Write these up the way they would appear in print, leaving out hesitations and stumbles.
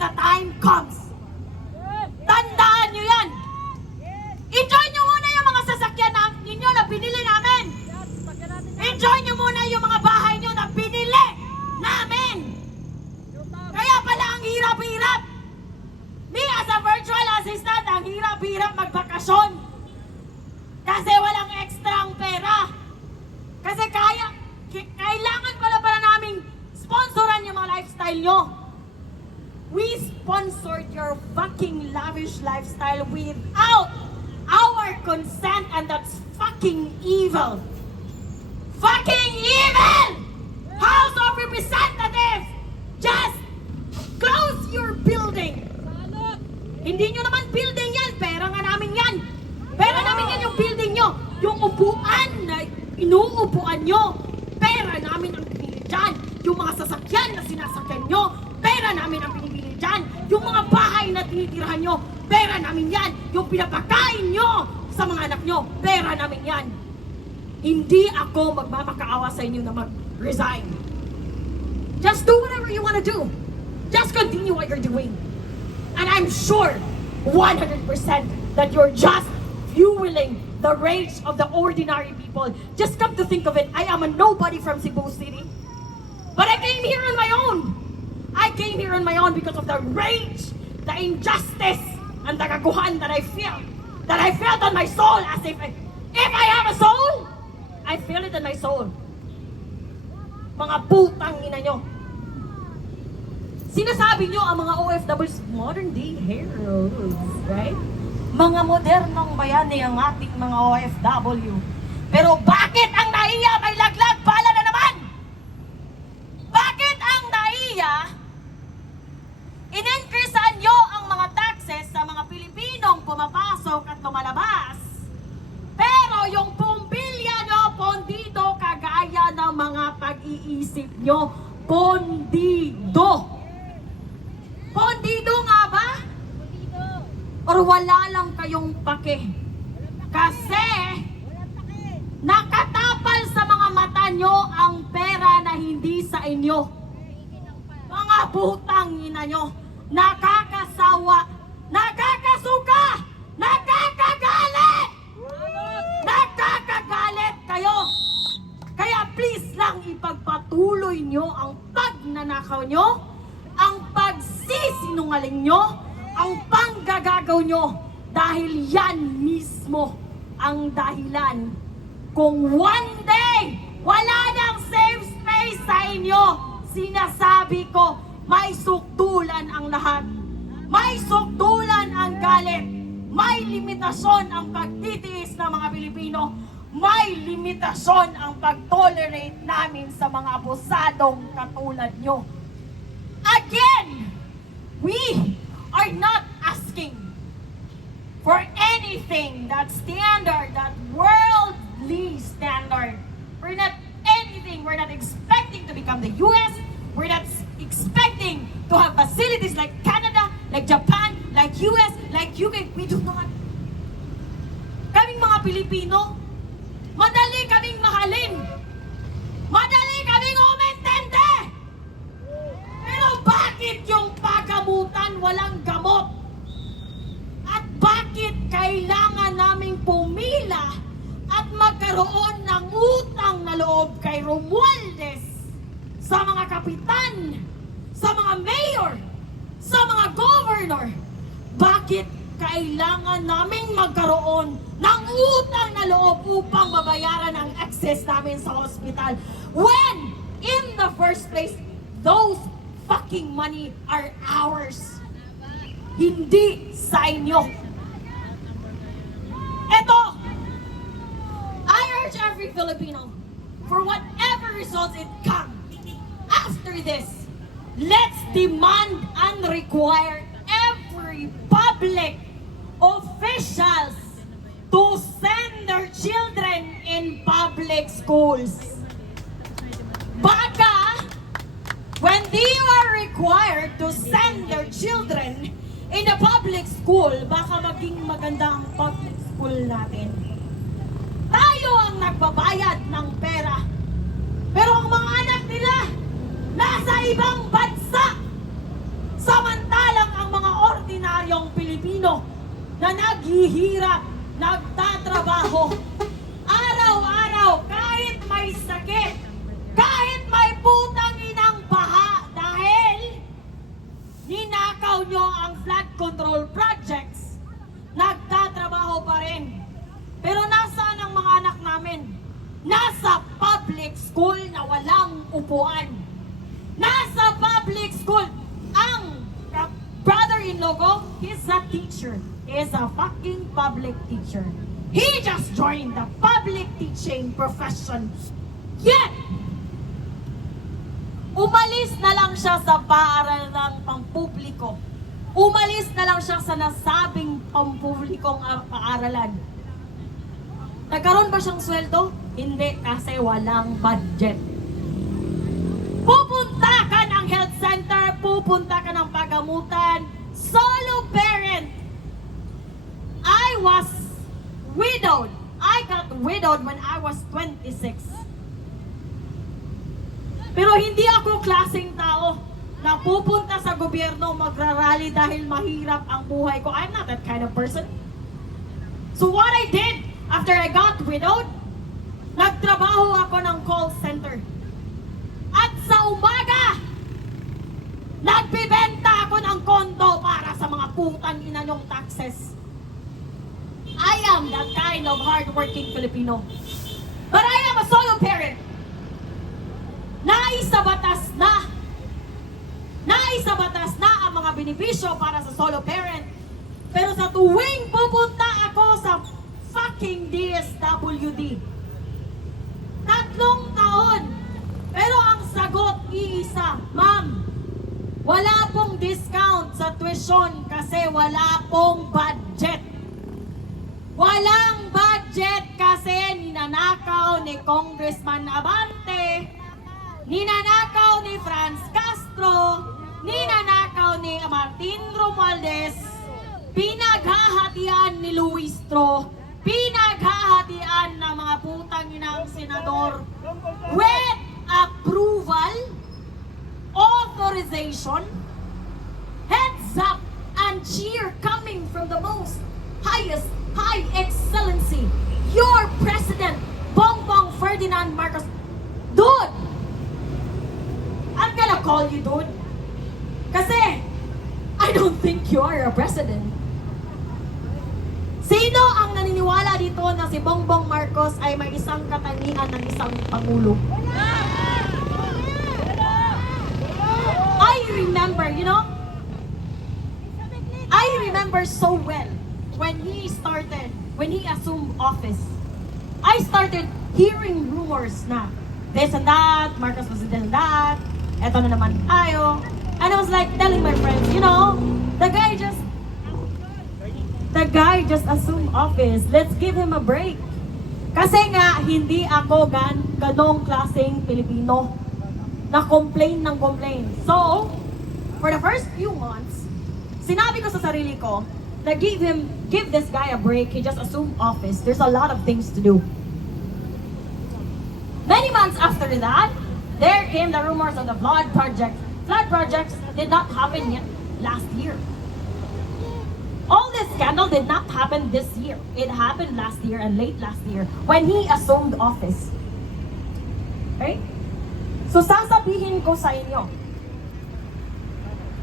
the time comes. Tandaan nyo yan. Enjoy nyo muna yung mga sasakyan ninyo na binili namin. Enjoy nyo muna yung mga bahay nyo na binili namin. Kaya pala ang hirap-hirap. Me as a virtual assistant, ang hirap-hirap magbakasyon. Kasi walang ekstrang pera. Kasi kailangan pala naming sponsoran yung mga lifestyle nyo. We sponsored your fucking lavish lifestyle without our consent, and that's fucking evil. Fucking evil! House of Representatives! Just close your building! Hindi nyo naman building yan, pera nga namin yan. Pera namin yan yung building nyo. Yung upuan na inuupuan nyo, pera namin ang pinili dyan. Yung mga sasakyan na sinasakyan nyo, pera namin ang pinili dyan. Yung mga bahay na tinitirahan nyo, pera namin yan. Yung pinapakain nyo sa mga anak nyo, pera namin yan. Hindi ako magmamakaawa sa inyo na mag-resign. Just do whatever you wanna do. Just continue what you're doing. And I'm sure 100% that you're just fueling the rage of the ordinary people. Just come to think of it, I am a nobody from Cebu City. But I came here on my own. I came here on my own because of the rage, the injustice, and the kaguhan that I feel. That I felt on my soul as if I have a soul, I feel it in my soul. Mga putang ina nyo. Sinasabi nyo ang mga OFWs, modern day heroes, right? Mga modernong bayani ang ating mga OFW. Pero bakit ang NAIA may laglag bala na naman? Bakit ang NAIA in-increasean nyo ang mga taxes sa mga Pilipinong pumapasok at lumalabas? Pero yung pumbilya nyo, pondido, kagaya ng mga pag-iisip nyo, pondido. Pondido nga ba? Or wala lang kayong pake? Kasi nakatapal sa mga mata nyo ang pera na hindi sa inyo. Mga putang ina nyo, nakakasawa, nakakasuka, nakakagalit! Nakakagalit kayo! Kaya please lang ipagpatuloy nyo ang pagnanakaw nyo, ang pagsisinungaling nyo, ang panggagagaw nyo, dahil yan mismo ang dahilan kung one day wala nang safe space sa inyo. Sinasabi ko, may sukdulan ang lahat, may sukdulan ang galit, may limitasyon ang pagtitiis ng mga Pilipino, may limitasyon ang pag-tolerate namin sa mga abusadong katulad nyo. Again, we are not asking for anything that standard, that worldly standard. We're not anything, we're not expecting to become the US, we're not expecting to have facilities like Canada, like Japan, like US, like UK. We do not. Kaming mga Pilipino, madali kaming mahalin. Madali kaming umentende. Pero bakit yung pagamutan walang gamot? At bakit kailangan naming pumila at magkaroon ng utang na loob kay Romualdez, sa mga kapitan, sa mga mayor, sa mga governor? Bakit kailangan naming magkaroon ng utang na loob upang mabayaran ang access namin sa hospital, when in the first place those fucking money are ours, hindi sa inyo? Eto, I urge every Filipino, for whatever results it comes after this, let's demand and require every public officials to send their children in public schools. Baka, when they are required to send their children in the public school, baka maging maganda ang public school natin. Tayo ang nagbabayad ng pera, pero ang mga anak nila nasa ibang bansa. Samantala Pilipino na naghihirap, nagtatrabaho, araw-araw, kahit may sakit, kahit may putang inang baha dahil ninakaw nyo ang flood control projects, nagtatrabaho pa rin. Pero nasaan ang mga anak namin? Nasa public school na walang upuan. Nasa public school. Ang brother-in-law ko, he's a teacher. He's a fucking public teacher. He just joined the public teaching profession. Yet, umalis na lang siya sa paaralan ng pampubliko. Umalis na lang siya sa nasabing pampublikong paaralan. Nagkaroon ba siyang sweldo? Hindi, kasi walang budget. Pupunta ka ng health center, pupunta ka ng pagamutan, solo parent. I was widowed. I got widowed when I was 26. Pero hindi ako klaseng tao na pupunta sa gobyerno magrarally dahil mahirap ang buhay ko. I'm not that kind of person. So what I did after I got widowed, nagtrabaho ako ng call center. At sa umaga, nagbibenta ako ng kondo para sa mga putang ina nyong taxes. I am that kind of hardworking Filipino. But I am a solo parent. Naisabatas na ang mga benepisyo para sa solo parent. Pero sa tuwing pupunta ako sa fucking DSWD, 3 taon. Pero ang sagot, iisa, ma'am, wala pong discount sa tuition kasi wala pong budget. Walang budget kasi ninanakaw ni Congressman Abante, ninanakaw ni Franz Castro, ninanakaw ni Martin Romualdez, pinaghahatian ni Luis Tro, pinaghahatian ng mga putang inang senador with approval, authorization, heads up, and cheer coming from the most highest high excellency, your president, Bongbong Ferdinand Marcos. Dude! I'm gonna call you dude. Kasi, I don't think you are a president. Sino ang naniniwala dito na si Bongbong Marcos ay may isang katangian ng isang pangulo? I remember, I remember so well when he assumed office. I started hearing rumors na this and that, Marcos was this and that, eto na naman tayo. And I was like telling my friends, the guy just assumed office. Let's give him a break. Kasi nga, hindi ako ganong klaseng Pilipino na complain ng complain. So, for the first few months, sinabi ko sa sarili ko, na give this guy a break. He just assumed office. There's a lot of things to do. Many months after that, there came the rumors of the flood project. Flood projects did not happen yet last year. All this scandal did not happen this year. It happened last year and late last year when he assumed office. Okay? So sasabihin ko sa inyo,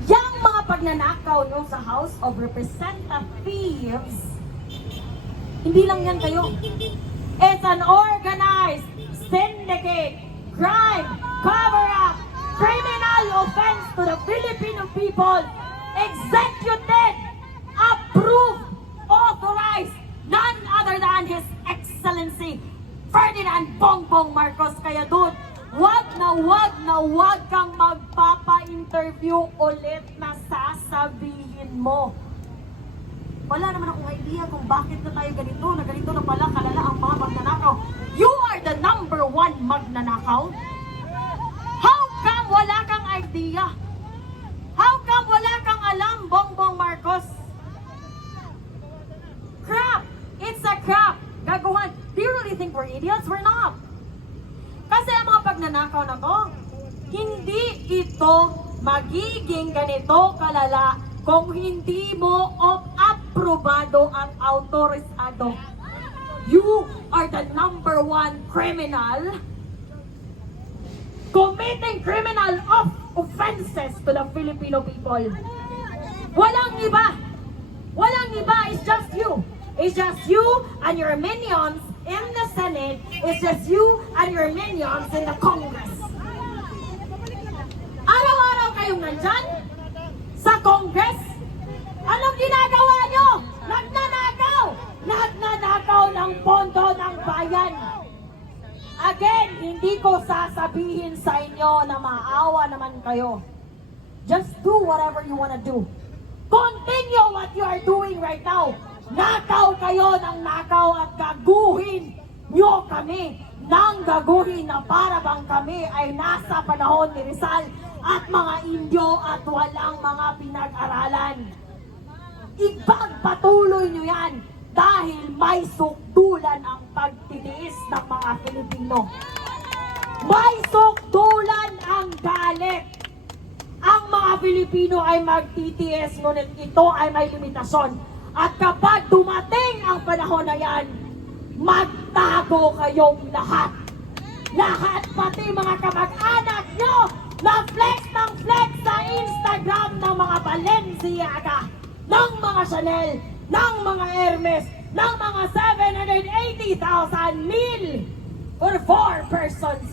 yang mga pagnanakaw nyo sa House of Representatives, hindi lang yan kayo. It's an organized syndicate, crime, cover-up, criminal offense to the Filipino people, executed, approved, authorized, none other than His Excellency Ferdinand Bongbong Marcos. Kaya dude, wag kang magpapa-interview ulit na sasabihin mo. Wala naman akong idea kung bakit na tayo ganito na pala kalala ang mga magnanakaw. You are the number 1 magnanakaw. How come wala kang idea? How come wala kang alam, Bongbong Marcos? Crap! It's a crap! Gagawan. Do you really think we're idiots? We're not. Kasi ang mga pagnanakaw na to, hindi ito magiging ganito kalala kung hindi mo aprobado at autorisado. You are the number one criminal committing criminal offenses to the Filipino people. Walang iba. Walang iba. It's just you. It's just you and your minions in the Senate. It's just you and your minions in the Congress. Araw-araw kayong nandyan sa Congress. Anong ginagawa nyo? Nagnanakaw! Nagnanakaw ng pondo ng bayan. Again, hindi ko sasabihin sa inyo na maawa naman kayo. Just do whatever you wanna do. Continue what you are doing right now. Nakaw kayo ng nakaw at gaguhin nyo kami ng gaguhin na para bang kami ay nasa panahon ni Rizal at mga Indio at walang mga pinag-aralan. Ipagpatuloy nyo yan dahil may sukdulan ang pagtitiis ng mga Pilipino. May sukdulan ang galit. Ang mga Pilipino ay magtitiis, ngunit ito ay may limitasyon. At kapag dumating ang panahon na yan, magtago kayong lahat. Lahat, pati mga kamag-anak nyo, na flex ng flex sa Instagram ng mga Balenciaga, ng mga Chanel, ng mga Hermes, ng mga 780,000 mil for 4 persons.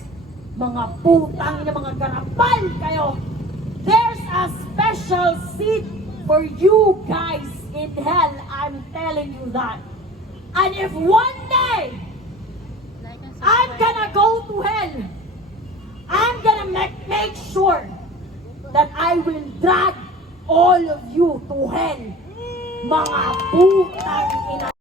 Mga putang na mga garapal kayo. There's a special seat for you guys in hell. I'm telling you that. And if one day I'm gonna go to hell, I'm gonna make sure that I will drag all of you to hell. Mga putang ina.